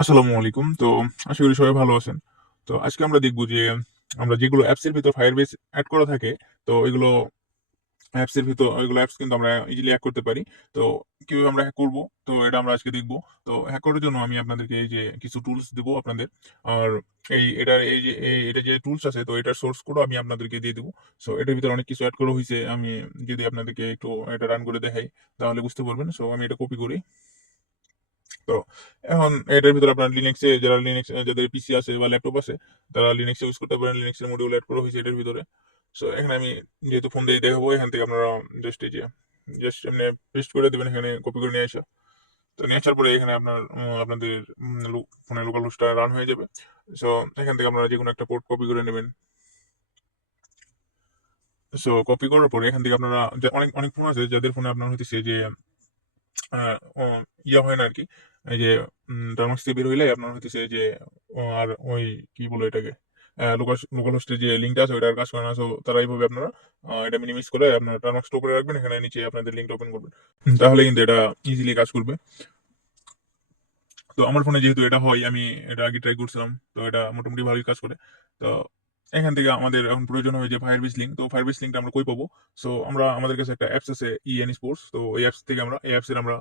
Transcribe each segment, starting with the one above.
আসসালামু আলাইকুম। তো আশা করি সবাই ভালো আছেন। তো আজকে আমরা দেখব যে আমরা যেগুলো অ্যাপসের ভিতর Firebase এড করা থাকে, তো ওইগুলো অ্যাপসের ভিতর ওইগুলো অ্যাপস কিন্তু আমরা ইজিলি হ্যাক করতে পারি। তো কিভাবে আমরা হ্যাক করব? তো এটা আমরা আজকে দেখব। তো হ্যাক করার জন্য আমি আপনাদেরকে এই যে কিছু টুলস দিব আপনাদের। আর এটার এটা যে টুলস আছে, তো এটার সোর্স কোডও আমি আপনাদেরকে দিয়ে দিব। সো এটার ভিতরে অনেক কিছু এড করা হইছে। আমি যদি আপনাদেরকে একটু এটা রান করে দেখাই, তাহলে বুঝতে পারবেন। সো আমি এটা কপি করি। তো এখন এটার ভিতরে আপনার লিনাক্সে যারা লিনাক্স যাদের পিসি আছে বা ল্যাপটপ আছে, তারা লিনাক্স ইউজ করতে পারেন। লিনাক্সের মডিউল এড করা হয়েছে এটার ভিতরে। সো এখানে আমি যেহেতু ফোন দিয়ে দেখাবো, এখান থেকে আপনারা জাস্ট এই যে জাস্ট এমনি পেস্ট করে দেবেন, এখানে কপি করে নিয়ে আসা। তো নিয়ে আসার পরে এখানে আপনাদের ফোনে লোকাল হোস্টটা রান হয়ে যাবে। সো এখান থেকে আপনারা যে কোনো একটা পোর্ট কপি করে নেবেন। সো কপি করার পরে এখান থেকে আপনারা অনেক অনেক ফোন আছে যাদের ফোনে আপনার হইতেছে যে আহ, ইয়া হয় না আর কি। এই যে টার্মাক্স থেকে বের হইলে আপনার হইতেছে যে আর ওই কি বলে এটাকে লোকাল লোকাল হোস্টের যে লিঙ্কটা আছে ওইটা আর কাজ করে না। সো তারা এইভাবে আপনারা এটা মিনিমাইজ করে আপনার টার্মাক্সটা উপরে রাখবেন, এখানে নিচে আপনাদের লিঙ্কটা ওপেন করবেন। তাহলে কিন্তু এটা ইজিলি কাজ করবে। তো আমার ফোনে যেহেতু এটা হয়, আমি এটা আগে ট্রাই করছিলাম, তো এটা মোটামুটি ভালোই কাজ করে। তো এখান থেকে আমাদের এখন প্রয়োজন হয় যে ফায়ারবেস লিঙ্ক। তো ফায়ারবেস লিঙ্কটা আমরা কই পাবো? সো আমাদের কাছে একটা অ্যাপস আছে, ইএন স্পোর্টস। তো এই অ্যাপস থেকে আমরা এই অ্যাপসের আমরা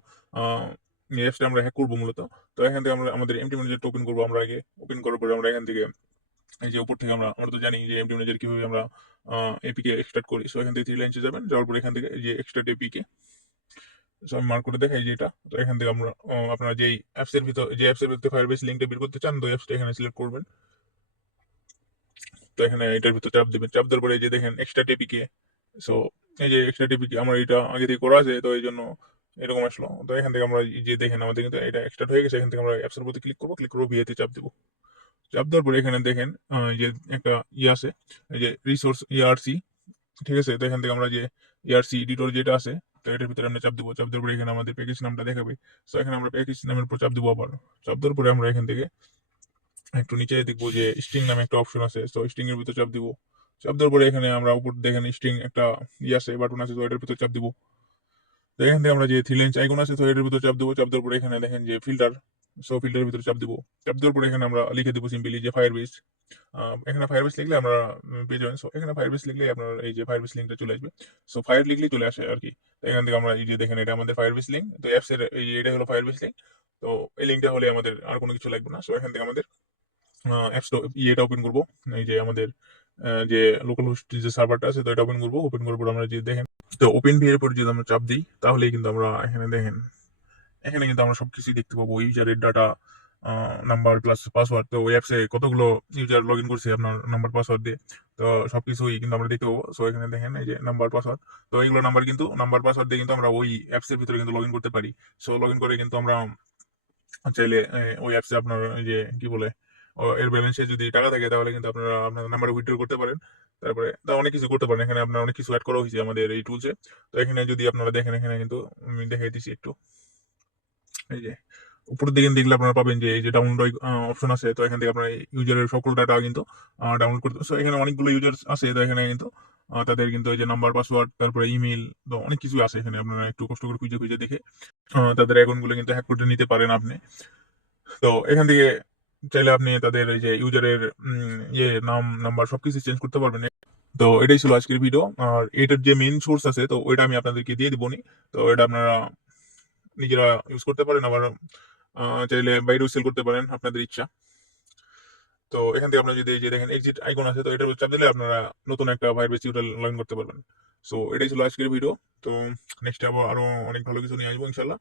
এই অ্যাপসটা আমরা হ্যাক করবো মূলত। তো এখান থেকে আমরা আমাদের এমটি ম্যানেজারটা ওপেন করবো। আমরা আগে ওপেন করার পরে আমরা এখান থেকে এই যে উপর থেকে আমরা তো জানি যে এমটি ম্যানেজার কিভাবে আমরা এপিকে এক্সট্রাক্ট করি। সো এখান থেকে থ্রি লাইনসে যাবেন, যাওয়ার পরে এখান থেকে এই যে এক্সট্রাক্ট এপিকে, সো আমি মার্ক করে দেখাই যে এটা। তো এখান থেকে আমরা আপনারা যেই অ্যাপসের ভিতরে ফায়ারবেস লিঙ্কটা বের করতে চান, তো অ্যাপসটা এখানে সিলেক্ট করবেন। তো এখানে এটার ভিতরে চাপ দেবেন, চাপ দেওয়ার পরে এই যে দেখেন এক্সট্রা টিপিকে। সো এই যে এক্সট্রা টিপিকে আমার এটা আগে থেকে করা আছে, তো এই জন্য এরকম আসলো। তো এখান থেকে আমরা এই যে দেখেন আমাদের কিন্তু এটা এক্সট্রা হয়ে গেছে। এখান থেকে আমরা অ্যাপসের প্রতি ক্লিক করবো, ক্লিক করবো ভিএতে চাপ দেবো। চাপ দেওয়ার পরে এখানে দেখেন এই যে একটা আছে, এই যে রিসোর্স ইআরসি। ঠিক আছে, তো এখান থেকে আমরা যে ইআরসি এডিটর যেটা আছে, তো এটার ভিতরে আমরা চাপ দেবো। চাপ দেওয়ার পরে এখানে আমাদের প্যাকেজ নামটা দেখাবে। তো এখানে আমরা প্যাকেজ নামের উপর চাপ দেবো আবার। চাপ দেওয়ার পরে আমরা এখান থেকে একটু নিচে দেখবো যে স্ট্রিং নামে একটা অপশন আছে। তো স্ট্রিং এর ভিতর চাপ দিব। চাপ দেওয়ার পরে এখানে আমরা উপর দেখেন স্ট্রিং একটা আছে, বাটন আছে, তো এটার ভিতর চাপ দিব। তো এখান থেকে আমরা যে থ্রি লাইন আইকন আছে, তো এটার ভিতর চাপ দেবো। চাপ দেওয়ার পরে এখানে দেখেন যে ফিল্টার। সো ফিল্টারের ভিতরে চাপ দিব। চাপ দেওয়ার পরে এখানে আমরা লিখে দেবো সিম্পলি যে ফায়ারবেস। এখানে ফায়ারবেস লিখলে আমরা পেয়ে যাবেন। সো এখানে ফায়ারবেস লিখলে আপনার এই যে ফায়ারবেস লিঙ্কটা চলে আসবে। সো ফায়ার লিখলেই চলে আসে আর কি। তো এখান থেকে আমরা এই যে দেখেন এটা আমাদের ফায়ারবেস লিঙ্ক। তো অ্যাপসের এই যে এটা হলো ফায়ারবেস লিঙ্ক। তো এই লিঙ্কটা হলে আমাদের আর কোনো কিছু লাগবে না। সো এখান থেকে আমাদের অ্যাপসটা ইয়েটা ওপেন করবো। এই যে আমাদের যে লোকাল হোস্ট যে সার্ভারটা আছে, তো এটা ওপেন করবো। ওপেন করার পর আমরা যে দেখেন, তো ওপেন ভি এর পর যদি আমরা চাপ দিই, তাহলেই কিন্তু আমরা এখানে দেখেন, এখানে কিন্তু আমরা সবকিছুই দেখতে পাবো। ইউজারের ডাটা, নাম্বার প্লাস পাসওয়ার্ড। তো ওই অ্যাপসে কতগুলো ইউজার লগ ইন করছে আপনার নাম্বার পাসওয়ার্ড দিয়ে, তো সবকিছুই কিন্তু আমরা দেখতে পাবো। সো এখানে দেখেন এই যে নাম্বার পাসওয়ার্ড। তো এইগুলো নাম্বার পাসওয়ার্ড দিয়ে কিন্তু আমরা ওই অ্যাপসের ভিতরে কিন্তু লগ ইন করতে পারি। সো লগ ইন করে কিন্তু আমরা চাইলে ওই অ্যাপসে আপনার এই যে কি বলে এর ব্যালেন্সে যদি টাকা থাকে, তাহলে কিন্তু আপনারা আপনার নাম্বারে উইথড্র করতে পারেন। তারপরে তা অনেক কিছু করতে পারেন। এখানে আপনার অনেক কিছু অ্যাড করা হয়েছে আমাদের এই টুলসে। তো এখানে যদি আপনারা দেখেন, এখানে কিন্তু আমি দেখাই দিচ্ছি একটু। এই যে উপরের দিকে দেখলে আপনারা পাবেন যে এই যে ডাউনলোড অপশন আছে। তো এখান থেকে আপনার ইউজারের সকল ডাটা কিন্তু ডাউনলোড করতে। সো এখানে অনেকগুলো ইউজার আছে। তো এখানে কিন্তু তাদের কিন্তু এই যে নাম্বার পাসওয়ার্ড, তারপরে ইমেল, তো অনেক কিছু আছে এখানে। আপনারা একটু কষ্ট করে খুঁজে খুঁজে দেখে তাদের অ্যাকাউন্ট গুলো কিন্তু হ্যাক করে নিতে পারেন আপনি। তো এখান থেকে চাইলে আপনি তাদের এই যে ইউজারের ইয়ে নাম, নাম্বার সবকিছু চেঞ্জ করতে পারবেন। তো এটাই ছিল আজকের ভিডিও। আর এটার যে মেইন সোর্স আছে, তো ওইটা আমি আপনাদেরকে দিয়ে দিবনি। তো এটা আপনারা নিজেরা ইউজ করতে পারেন, আবার চাইলে বাইরেও সেল করতে পারেন, আপনাদের ইচ্ছা। তো এখান থেকে আপনারা যদি এই যে দেখেন এক্সিট আইকন আছে, তো এটার উপর চাপ দিলে আপনারা নতুন একটা ফায়ারবেস টিউটোরিয়াল লগ ইন করতে পারবেন। সো এটাই ছিল আজকের ভিডিও। তো নেক্সট আবার আরো অনেক ভালো কিছু নিয়ে আসবো ইনশাল্লাহ।